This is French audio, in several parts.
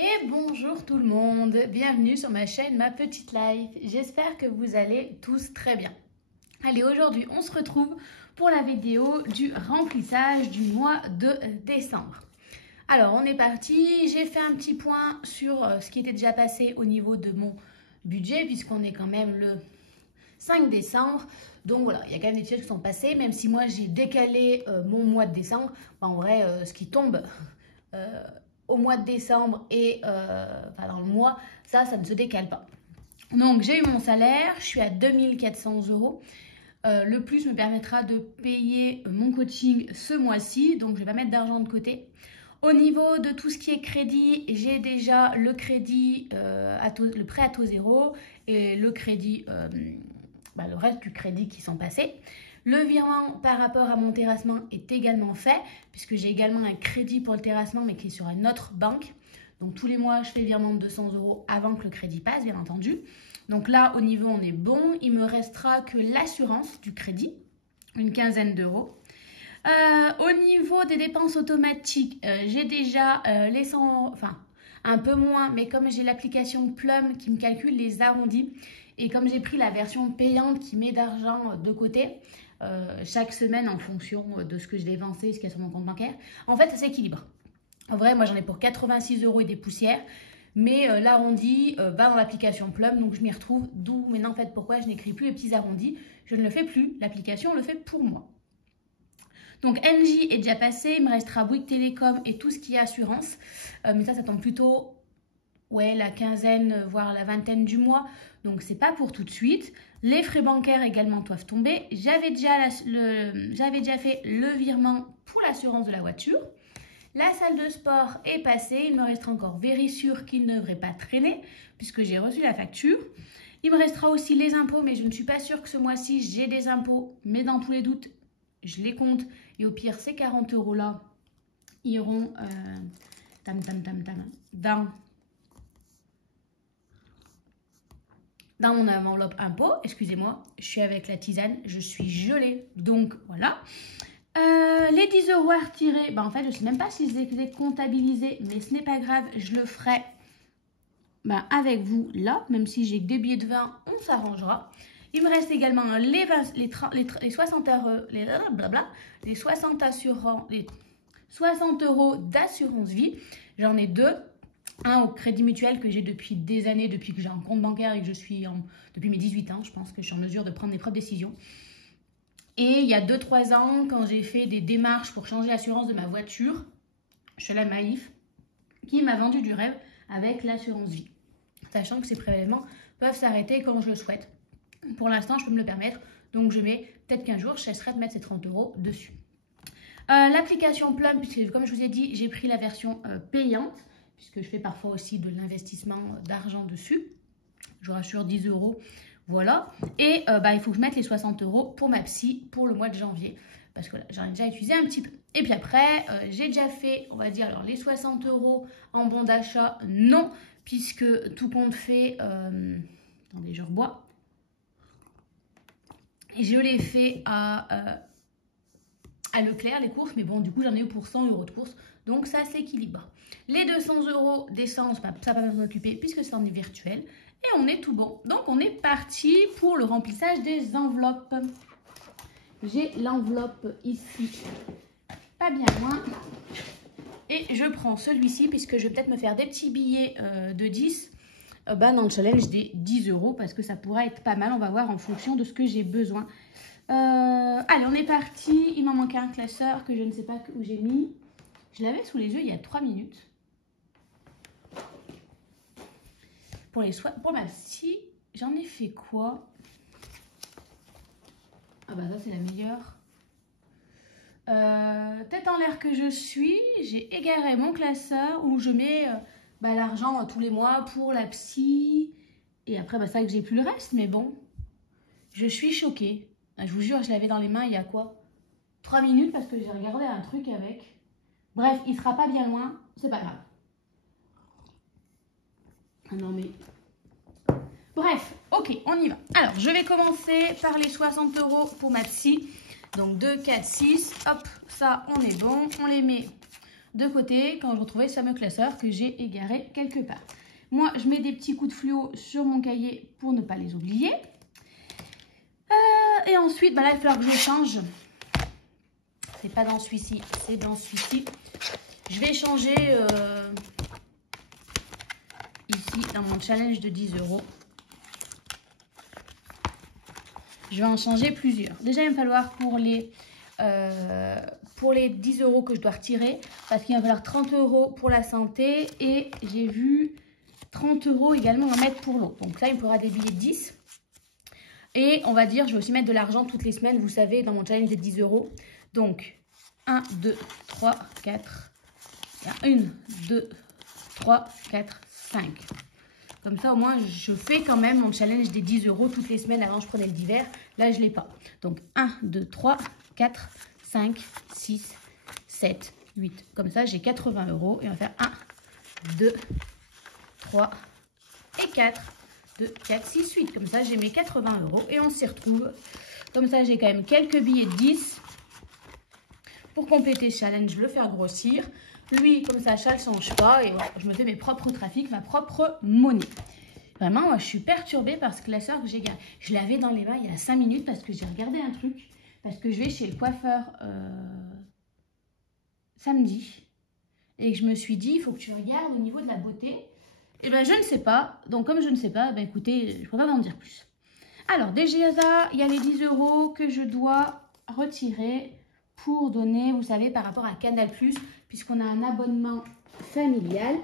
Et bonjour tout le monde, bienvenue sur ma chaîne Ma Petite Life. J'espère que vous allez tous très bien. Allez, aujourd'hui on se retrouve pour la vidéo du remplissage du mois de décembre. Alors on est parti, j'ai fait un petit point sur ce qui était déjà passé au niveau de mon budget puisqu'on est quand même le 5 décembre. Donc voilà, il y a quand même des choses qui sont passées, même si moi j'ai décalé mon mois de décembre. En vrai, ce qui tombe au mois de décembre et dans le mois, ça ne se décale pas. Donc j'ai eu mon salaire, je suis à 2400 €. Le plus me permettra de payer mon coaching ce mois-ci, donc je vais pas mettre d'argent de côté. Au niveau de tout ce qui est crédit, j'ai déjà le crédit, le prêt à taux zéro et le crédit, le reste du crédit qui sont passés. Le virement par rapport à mon terrassement est également fait, puisque j'ai également un crédit pour le terrassement, mais qui est sur une autre banque. Donc tous les mois, je fais le virement de 200 € avant que le crédit passe, bien entendu. Donc là, au niveau, on est bon. Il me restera que l'assurance du crédit, une quinzaine d'euros. Au niveau des dépenses automatiques, j'ai déjà les 100, un peu moins, mais comme j'ai l'application Plum qui me calcule les arrondis, et comme j'ai pris la version payante qui met d'argent de côté, chaque semaine en fonction de ce que je vais avancer, ce qu'il y a sur mon compte bancaire, en fait ça s'équilibre. En vrai, moi j'en ai pour 86 € et des poussières, mais l'arrondi va dans l'application Plum, donc je m'y retrouve, d'où maintenant en fait pourquoi je n'écris plus les petits arrondis, je ne le fais plus, l'application le fait pour moi. Donc NJ est déjà passé, il me restera Bouygues Télécom et tout ce qui est assurance, mais ça tombe plutôt la quinzaine, voire la vingtaine du mois, donc c'est pas pour tout de suite. Les frais bancaires également doivent tomber. J'avais déjà fait le virement pour l'assurance de la voiture. La salle de sport est passée, il me restera encore Vérissure qui ne devrait pas traîner puisque j'ai reçu la facture. Il me restera aussi les impôts, mais je ne suis pas sûre que ce mois-ci j'ai des impôts, mais dans tous les doutes, je les compte et au pire ces 40 € là iront dans mon enveloppe impôt. Excusez-moi, je suis avec la tisane, je suis gelée, donc voilà. Les 10 € à retirer, en fait je ne sais même pas si je les ai comptabilisés, mais ce n'est pas grave, je le ferai avec vous là, même si j'ai que des billets de 20, on s'arrangera. Il me reste également les 60 € d'assurance vie. J'en ai deux. Un au Crédit Mutuel que j'ai depuis des années, depuis que j'ai un compte bancaire et que depuis mes 18 ans, je pense que je suis en mesure de prendre mes propres décisions. Et il y a 2-3 ans, quand j'ai fait des démarches pour changer l'assurance de ma voiture, je suis allée à Maïf, qui m'a vendu du rêve avec l'assurance vie. Sachant que ces prélèvements peuvent s'arrêter quand je le souhaite. Pour l'instant, je peux me le permettre, donc je mets peut-être qu'un jour, je cesserai de mettre ces 30 € dessus. L'application Plum, puisque comme je vous ai dit, j'ai pris la version payante, puisque je fais parfois aussi de l'investissement d'argent dessus. Je rassure 10 €, voilà. Et il faut que je mette les 60 € pour ma psy pour le mois de janvier, parce que là, j'en ai déjà utilisé un petit peu. Et puis après, j'ai déjà fait, on va dire, alors les 60 € en bon d'achat, non, puisque tout compte fait, attendez, je rebois. Et je l'ai fait à Leclerc, les courses, mais bon, du coup, j'en ai eu pour 100 € de courses, donc ça s'équilibre. Les 200 € d'essence, ça va m'en occuper puisque c'est en virtuel, et on est tout bon. Donc, on est parti pour le remplissage des enveloppes. J'ai l'enveloppe ici, pas bien loin, et je prends celui-ci puisque je vais peut-être me faire des petits billets de 10 dans le challenge des 10 € parce que ça pourra être pas mal, on va voir en fonction de ce que j'ai besoin. Allez, on est parti. Il m'en manquait un classeur que je ne sais pas où j'ai mis. Je l'avais sous les yeux il y a 3 minutes. Pour ma psy, j'en ai fait quoi? Ah ça c'est la meilleure. Tête en l'air que je suis, j'ai égaré mon classeur où je mets l'argent tous les mois pour la psy. Et après, c'est vrai que j'ai plus le reste, mais bon, je suis choquée. Je vous jure, je l'avais dans les mains il y a quoi? 3 minutes parce que j'ai regardé un truc avec. Bref, il sera pas bien loin, c'est pas grave. Ah non mais... Bref, ok, on y va. Alors, je vais commencer par les 60 € pour ma psy. Donc 2, 4, 6, hop, ça on est bon. On les met de côté quand je retrouvais ce fameux classeur que j'ai égaré quelque part. Moi, je mets des petits coups de fluo sur mon cahier pour ne pas les oublier. Et ensuite, bah là, il va falloir que je change. C'est pas dans celui-ci, c'est dans celui-ci. Je vais changer ici dans mon challenge de 10 €. Je vais en changer plusieurs. Déjà, il va me falloir pour les 10 € que je dois retirer, parce qu'il va falloir 30 € pour la santé et j'ai vu 30 € également à mettre pour l'eau. Donc là, il me faudra des billets de 10. Et on va dire, je vais aussi mettre de l'argent toutes les semaines, vous savez, dans mon challenge des 10 €. Donc, 1, 2, 3, 4. 1, 2, 3, 4, 5. Comme ça, au moins, je fais quand même mon challenge des 10 € toutes les semaines. Avant, je prenais le d'hiver. Là, je ne l'ai pas. Donc, 1, 2, 3, 4, 5, 6, 7, 8. Comme ça, j'ai 80 €. Et on va faire 1, 2, 3 et 4. 2, 4, 6, 8. Comme ça, j'ai mes 80 € et on s'y retrouve. Comme ça, j'ai quand même quelques billets de 10 pour compléter ce challenge, le faire grossir. Lui, comme ça, ça ne change pas. Et voilà, je me fais mes propres trafics, ma propre monnaie. Vraiment, moi, je suis perturbée parce que la soeur que j'ai gardée, je l'avais dans les mains il y a 5 minutes parce que j'ai regardé un truc. Parce que je vais chez le coiffeur samedi. Et que je me suis dit, il faut que tu regardes au niveau de la beauté. Et bien, je ne sais pas. Donc, comme je ne sais pas, ben, écoutez, je ne peux pas en dire plus. Alors, déjà, il y a les 10 € que je dois retirer pour donner, vous savez, par rapport à Canal+, puisqu'on a un abonnement familial.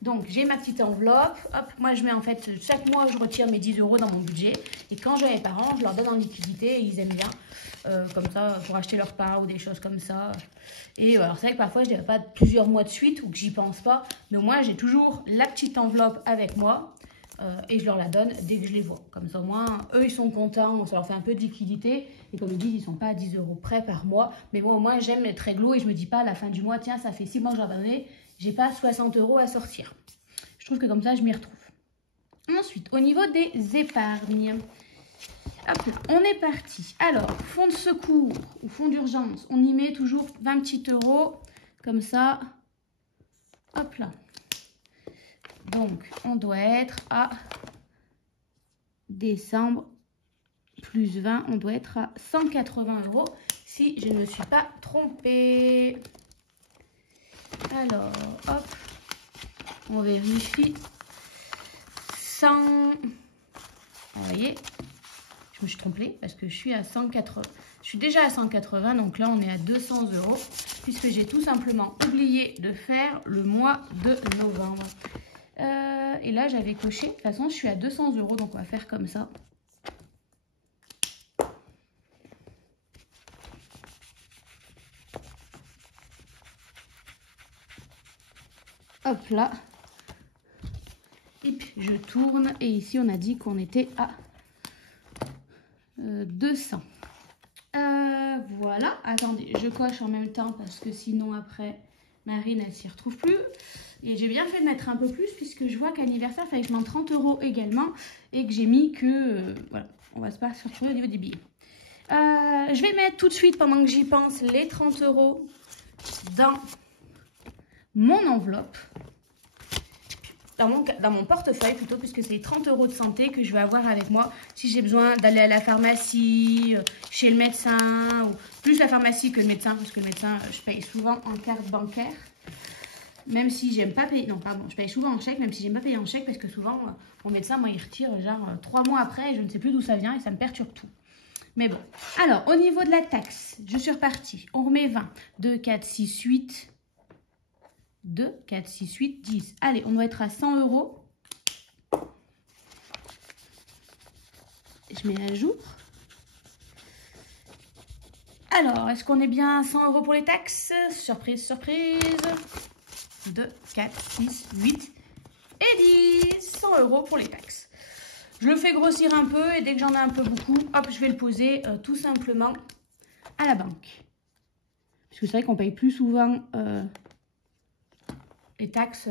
Donc, j'ai ma petite enveloppe. Hop, moi, je mets en fait, chaque mois, je retire mes 10 € dans mon budget. Et quand j'ai mes parents, je leur donne en liquidité et ils aiment bien. Comme ça, pour acheter leur pain ou des choses comme ça. Et alors, c'est vrai que parfois, je ne dirais pas plusieurs mois de suite ou que j'y pense pas. Mais moi, j'ai toujours la petite enveloppe avec moi. Et je leur la donne dès que je les vois. Comme ça, au moins, eux, ils sont contents. Ça leur fait un peu de liquidité. Et comme ils disent, ils ne sont pas à 10 € près par mois. Mais bon, au moins, j'aime être réglo et je ne me dis pas à la fin du mois, tiens, ça fait 6 mois que j'ai abonné. J'ai pas 60 € à sortir. Je trouve que comme ça, je m'y retrouve. Ensuite, au niveau des épargnes. Hop là, on est parti. Alors, fonds de secours ou fonds d'urgence, on y met toujours 20 petits €. Comme ça. Hop là. Donc, on doit être à décembre plus 20. On doit être à 180 € si je ne me suis pas trompée. Alors, hop. On vérifie. 100. Vous voyez, je me suis trompée parce que je suis à 180. Je suis déjà à 180, donc là on est à 200 € puisque j'ai tout simplement oublié de faire le mois de novembre. Et là j'avais coché. De toute façon, je suis à 200 €, donc on va faire comme ça. Hop là. Et puis je tourne et ici on a dit qu'on était à 200. Voilà, attendez, je coche en même temps parce que sinon après Marine elle s'y retrouve plus. Et j'ai bien fait de mettre un peu plus puisque je vois qu'anniversaire il fallait que je mette 30 € également et que j'ai mis que voilà, on va pas se retrouver au niveau des billets. Je vais mettre tout de suite pendant que j'y pense les 30 € dans mon enveloppe. Dans mon portefeuille plutôt, puisque c'est 30 € de santé que je vais avoir avec moi si j'ai besoin d'aller à la pharmacie, chez le médecin, ou plus la pharmacie que le médecin, parce que le médecin, je paye souvent en carte bancaire, même si j'aime pas payer, non pardon, je paye souvent en chèque, même si j'aime pas payer en chèque, parce que souvent, mon médecin, moi, il retire genre 3 mois après, et je ne sais plus d'où ça vient, et ça me perturbe tout. Mais bon, alors, au niveau de la taxe, je suis repartie, on remet 20, 2, 4, 6, 8... 2, 4, 6, 8, 10. Allez, on doit être à 100 €. Je mets à jour. Alors, est-ce qu'on est bien à 100 € pour les taxes? Surprise, surprise. 2, 4, 6, 8 et 10. 100 € pour les taxes. Je le fais grossir un peu et dès que j'en ai un peu beaucoup, hop, je vais le poser tout simplement à la banque. Parce que c'est vrai qu'on paye plus souvent... les taxes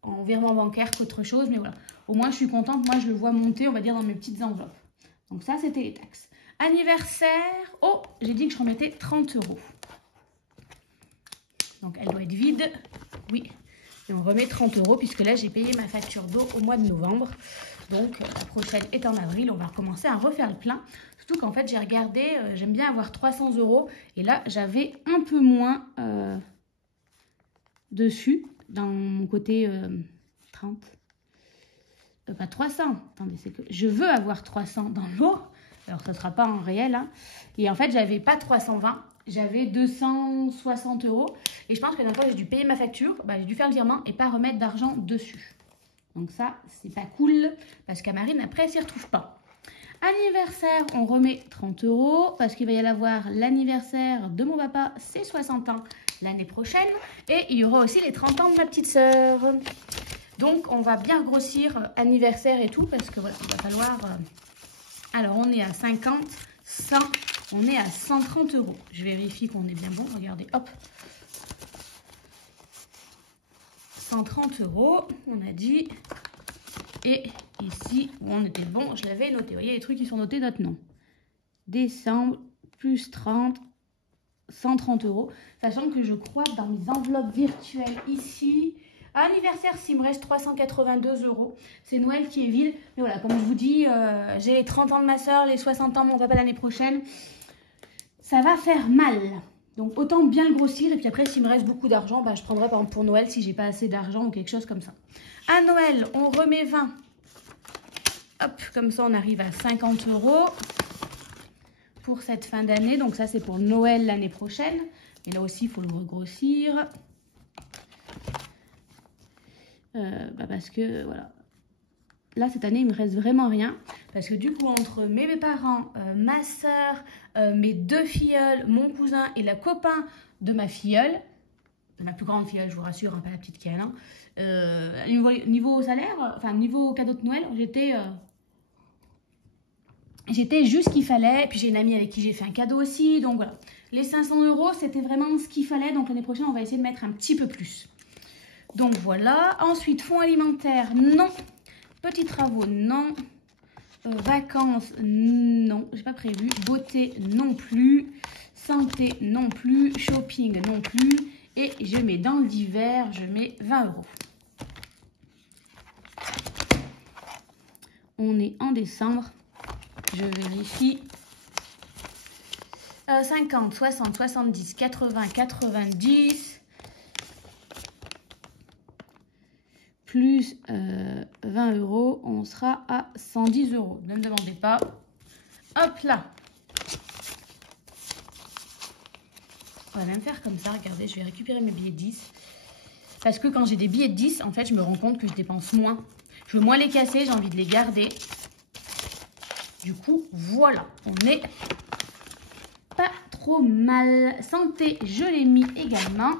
en virement bancaire qu'autre chose, mais voilà. Au moins, je suis contente. Moi, je le vois monter, on va dire, dans mes petites enveloppes. Donc ça, c'était les taxes. Anniversaire. Oh, j'ai dit que je remettais 30 €. Donc, elle doit être vide. Oui. Et on remet 30 € puisque là, j'ai payé ma facture d'eau au mois de novembre. Donc, la prochaine est en avril. On va recommencer à refaire le plein. Surtout qu'en fait, j'ai regardé, j'aime bien avoir 300 €. Et là, j'avais un peu moins dessus, dans mon côté 30. Pas 300. Attendez, c'est que je veux avoir 300 dans l'eau. Alors, ça ne sera pas en réel. Hein. Et en fait, j'avais pas 320. J'avais 260 €. Et je pense que la dernière fois, j'ai dû payer ma facture. Bah, j'ai dû faire le virement et pas remettre d'argent dessus. Donc ça, c'est pas cool. Parce qu'à Marine, après, elle s'y retrouve pas. Anniversaire, on remet 30 €. Parce qu'il va y avoir l'anniversaire de mon papa, ses 60 ans l'année prochaine. Et il y aura aussi les 30 ans de ma petite sœur. Donc, on va bien grossir anniversaire et tout. Parce que voilà, il va falloir... Alors, on est à 50, 100, on est à 130 €. Je vérifie qu'on est bien bon. Regardez, hop. 130 €, on a dit. Et ici, où on était bon, je l'avais noté. Vous voyez les trucs qui sont notés, notre nom. Décembre, plus 30, 130 €. Sachant que je crois que dans mes enveloppes virtuelles ici... Anniversaire, s'il me reste 382 €. C'est Noël qui est vide. Mais voilà, comme je vous dis, j'ai les 30 ans de ma soeur, les 60 ans de mon papa l'année prochaine. Ça va faire mal. Donc, autant bien le grossir. Et puis après, s'il me reste beaucoup d'argent, bah, je prendrai par exemple pour Noël si j'ai pas assez d'argent ou quelque chose comme ça. À Noël, on remet 20. Hop, comme ça, on arrive à 50 € pour cette fin d'année. Donc, ça, c'est pour Noël l'année prochaine. Et là aussi, il faut le regrossir. Parce que voilà, là cette année il me reste vraiment rien parce que du coup entre mes parents, ma soeur, mes 2 filleuls, mon cousin et la copain de ma filleule, de ma plus grande filleule, je vous rassure, hein, pas la petite qui est là, niveau salaire, enfin niveau cadeau de Noël, j'étais juste ce qu'il fallait. Puis j'ai une amie avec qui j'ai fait un cadeau aussi, donc voilà, les 500 € c'était vraiment ce qu'il fallait. Donc l'année prochaine on va essayer de mettre un petit peu plus. Donc voilà. Ensuite, fonds alimentaire, non. Petits travaux, non. Vacances, non. J'ai pas prévu. Beauté, non plus. Santé, non plus. Shopping, non plus. Et je mets dans l'hiver, je mets 20 €. On est en décembre. Je vérifie. 50, 60, 70, 80, 90... plus 20 €, on sera à 110 €. Ne me demandez pas. Hop là. On va même faire comme ça. Regardez, je vais récupérer mes billets de 10. Parce que quand j'ai des billets de 10, en fait, je me rends compte que je dépense moins. Je veux moins les casser, j'ai envie de les garder. Du coup, voilà. On est pas trop mal. Santé, je l'ai mis également.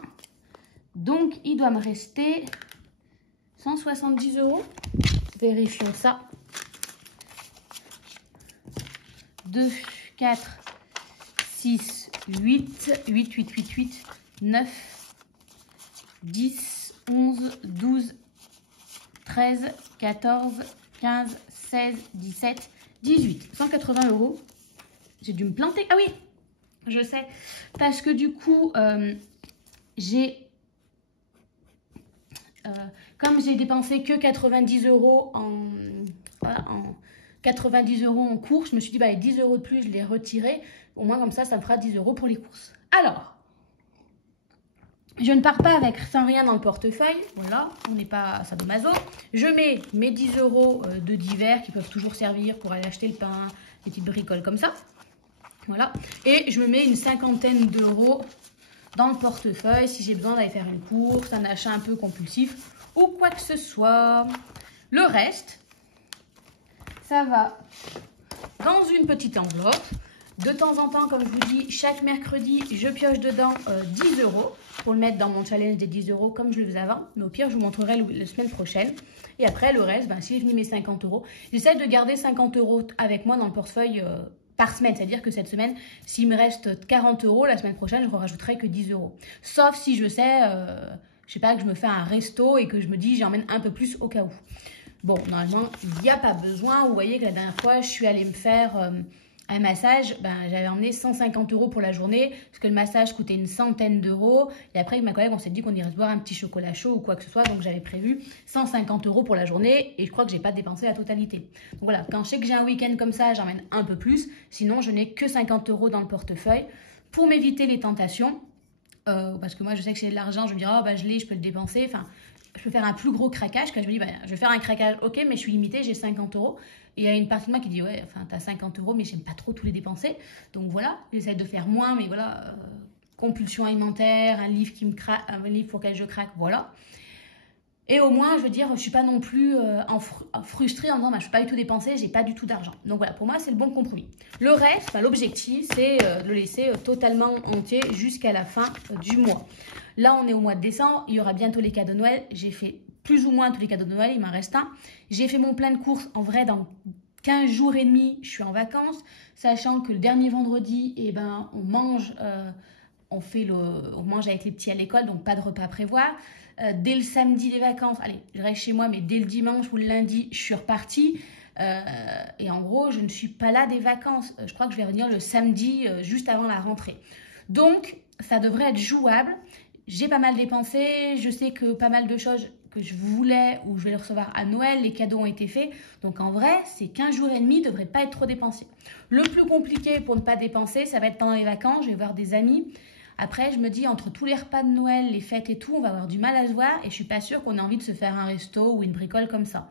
Donc, il doit me rester... 170 €. Vérifions ça. 2, 4, 6, 8, 8, 8, 8, 8, 9, 10, 11, 12, 13, 14, 15, 16, 17, 18. 180 €. J'ai dû me planter. Ah oui, je sais. Parce que du coup, comme j'ai dépensé que 90 € en 90 € en courses, je me suis dit, bah, les 10 € de plus, je les retirerai. Au moins, comme ça me fera 10 € pour les courses. Alors, je ne pars pas avec sans rien dans le portefeuille. Voilà, on n'est pas sadomaso. Je mets mes 10 € de divers qui peuvent toujours servir pour aller acheter le pain, des petites bricoles comme ça. Voilà. Et je me mets une cinquantaine d'euros dans le portefeuille si j'ai besoin d'aller faire une course, un achat un peu compulsif ou quoi que ce soit. Le reste, ça va dans une petite enveloppe. De temps en temps, comme je vous dis, chaque mercredi, je pioche dedans 10 € pour le mettre dans mon challenge des 10 € comme je le faisais avant. Mais au pire, je vous montrerai la semaine prochaine. Et après, le reste, ben, si j'ai mis mes 50 €, j'essaie de garder 50 € avec moi dans le portefeuille par semaine. C'est-à-dire que cette semaine, s'il me reste 40 €, la semaine prochaine, je ne rajouterai que 10 €. Sauf si je sais, je sais pas, que je me fais un resto et que je me dis, j'emmène un peu plus au cas où. Bon, normalement, il n'y a pas besoin. Vous voyez que la dernière fois, je suis allée me faire... Un massage, ben, j'avais emmené 150 € pour la journée, parce que le massage coûtait une centaine d'euros. Et après, avec ma collègue, on s'est dit qu'on irait se boire un petit chocolat chaud ou quoi que ce soit. Donc, j'avais prévu 150 € pour la journée et je crois que j'ai pas dépensé la totalité. Donc voilà, quand je sais que j'ai un week-end comme ça, j'emmène un peu plus. Sinon, je n'ai que 50 € dans le portefeuille pour m'éviter les tentations. Parce que moi, je sais que j'ai de l'argent, je me dis, oh, bah, je l'ai, je peux le dépenser. Enfin, je peux faire un plus gros craquage. Quand je me dis, bah, je vais faire un craquage, ok, mais je suis limitée, j'ai 50 €. Et il y a une partie de moi qui dit, ouais, enfin, t'as 50 €, mais j'aime pas trop tous les dépenser. Donc voilà, j'essaie de faire moins, mais voilà, compulsion alimentaire, un livre qui me craque, un livre pour lequel je craque, voilà. Et au moins, je veux dire, je suis pas non plus frustrée en disant, bah, je ne peux pas du tout dépenser, j'ai pas du tout d'argent. Donc voilà, pour moi, c'est le bon compromis. Le reste, enfin, l'objectif, c'est de le laisser totalement entier jusqu'à la fin du mois. Là, on est au mois de décembre, il y aura bientôt les cadeaux de Noël. J'ai fait plus ou moins tous les cadeaux de Noël, il m'en reste un. J'ai fait mon plein de courses, en vrai, dans 15 jours et demi, je suis en vacances, sachant que le dernier vendredi, eh ben, on mange... on mange avec les petits à l'école, donc pas de repas à prévoir. Dès le samedi des vacances, allez, je reste chez moi, mais dès le dimanche ou le lundi, je suis repartie. Et en gros, je ne suis pas là des vacances. Je crois que je vais revenir le samedi, juste avant la rentrée. Donc, ça devrait être jouable. J'ai pas mal dépensé. Je sais que pas mal de choses que je voulais ou je vais les recevoir à Noël, les cadeaux ont été faits. Donc en vrai, ces 15 jours et demi ne devraient pas être trop dépensés. Le plus compliqué pour ne pas dépenser, ça va être pendant les vacances. Je vais voir des amis. Après, je me dis, entre tous les repas de Noël, les fêtes et tout, on va avoir du mal à se voir et je suis pas sûre qu'on ait envie de se faire un resto ou une bricole comme ça.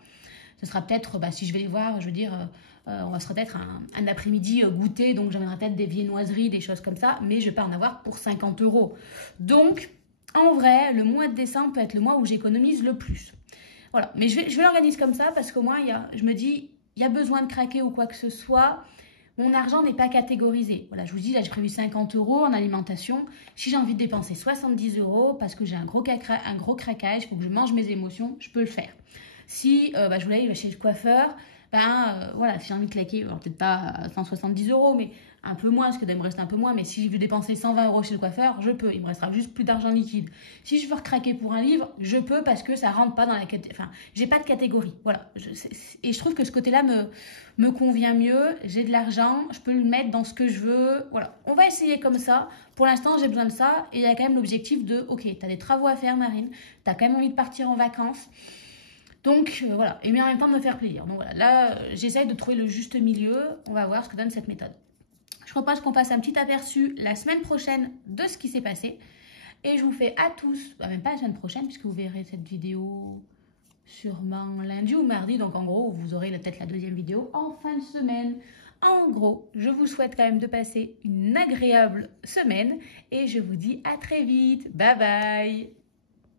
Ce sera peut-être, bah, si je vais les voir, je veux dire, on va se peut-être un après-midi goûter, donc j'amènerai peut-être des viennoiseries, des choses comme ça, mais je vais pas en avoir pour 50 €. Donc, en vrai, le mois de décembre peut être le mois où j'économise le plus. Voilà, mais je vais l'organiser comme ça parce qu'au moins, je me dis, il y a besoin de craquer ou quoi que ce soit. Mon argent n'est pas catégorisé. Voilà, je vous dis, là, j'ai prévu 50 € en alimentation. Si j'ai envie de dépenser 70 € parce que j'ai un gros craquage, il faut que je mange mes émotions, je peux le faire. Si je voulais aller chez le coiffeur, voilà, si j'ai envie de claquer, peut-être pas 170 €, mais un peu moins, parce que me reste un peu moins, mais si je veux dépenser 120 € chez le coiffeur, je peux, il me restera juste plus d'argent liquide. Si je veux recraquer pour un livre, je peux parce que ça rentre pas dans la catégorie, enfin, j'ai pas de catégorie, voilà. Et je trouve que ce côté-là me convient mieux, j'ai de l'argent, je peux le mettre dans ce que je veux, voilà. On va essayer comme ça, pour l'instant j'ai besoin de ça, et il y a quand même l'objectif de, ok, tu as des travaux à faire Marine, tu as quand même envie de partir en vacances, donc voilà, et mais en même temps de me faire plaisir. Donc voilà, là j'essaye de trouver le juste milieu, on va voir ce que donne cette méthode. Je propose qu'on passe un petit aperçu la semaine prochaine de ce qui s'est passé. Et je vous fais à tous, même pas la semaine prochaine, puisque vous verrez cette vidéo sûrement lundi ou mardi. Donc en gros, vous aurez peut-être la deuxième vidéo en fin de semaine. En gros, je vous souhaite quand même de passer une agréable semaine. Et je vous dis à très vite. Bye bye!